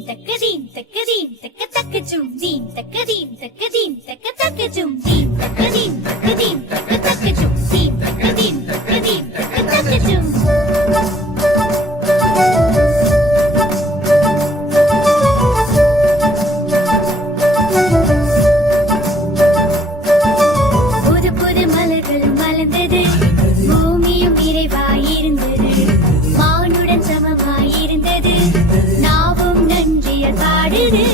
தக்கதீம் தக்கதீம் தக்க தக்கஜும் தீம் தக்கதீம் தக்கதீம் தக்க தக்கஜும் தீம் தக்கதீம் தக்கதீம் தக்க தக்கஜும் தீம் தக்கதீம் தக்கதீம் தக்க தக்கஜும் புது புது மலர்களும் மலர்ந்தது பூமியும் நிறைவாயிருந்தது மானுடன் சமமாயிருந்தது நாவும் நன்றியல் பாடுது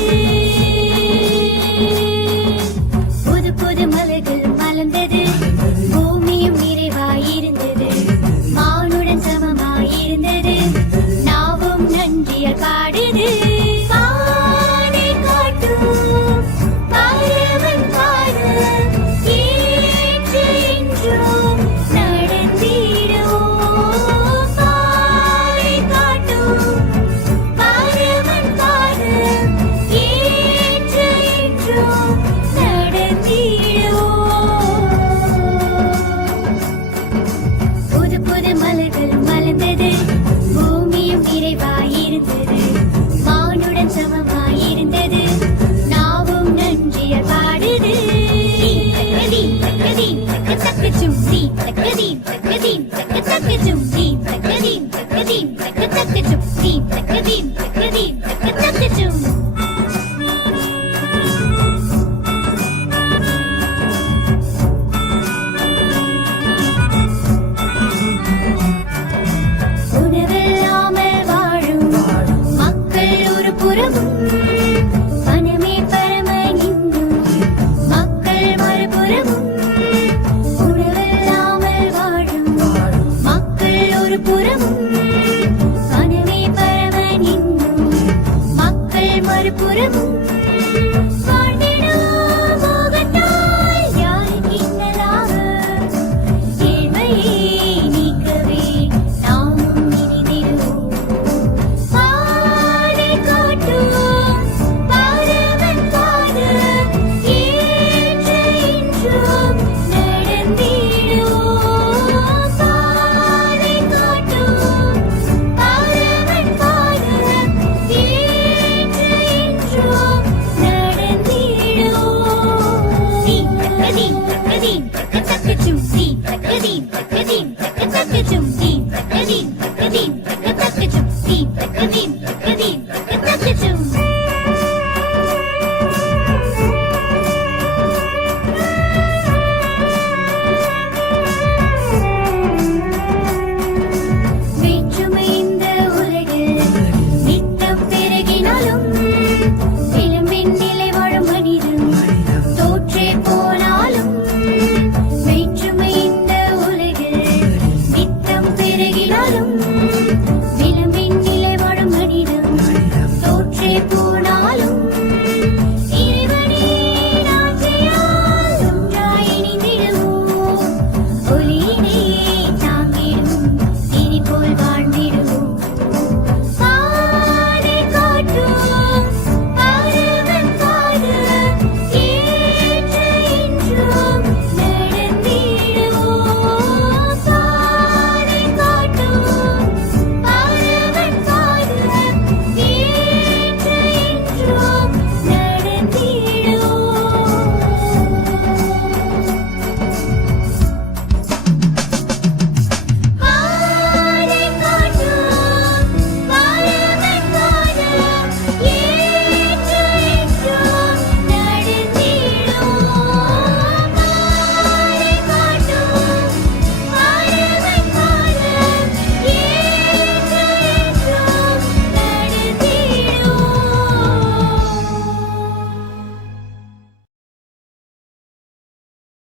புது புது மலர்களும் மலர்ந்தது பூமியும் நிறைவாயிருந்தது மானுடன் சமமாயிருந்தது நாவும் நன்றியல் பாடுது மானுடன் சமமாயிருந்தது நாவும் நன்றியல் பாடுது தக்கதீம் தக்கதீம் தக்க தக்கஜும் தீம் தக்கதீம் தக்கதீம் தக்க தக்கஜும் தீம் தக்கதீம் தக்கதீம் தக்க தக்கஜும் தீம் தக்கதீம் தக்கதீம் தக்க தக்கஜும் மனமே பரமனின்னும் மக்கள் மறுபுறமும் உணவில்லாமல் வாழும் மக்கள் ஒரு புறமும் மனமே பரமனின்னும் மக்கள் மறுபுறமும்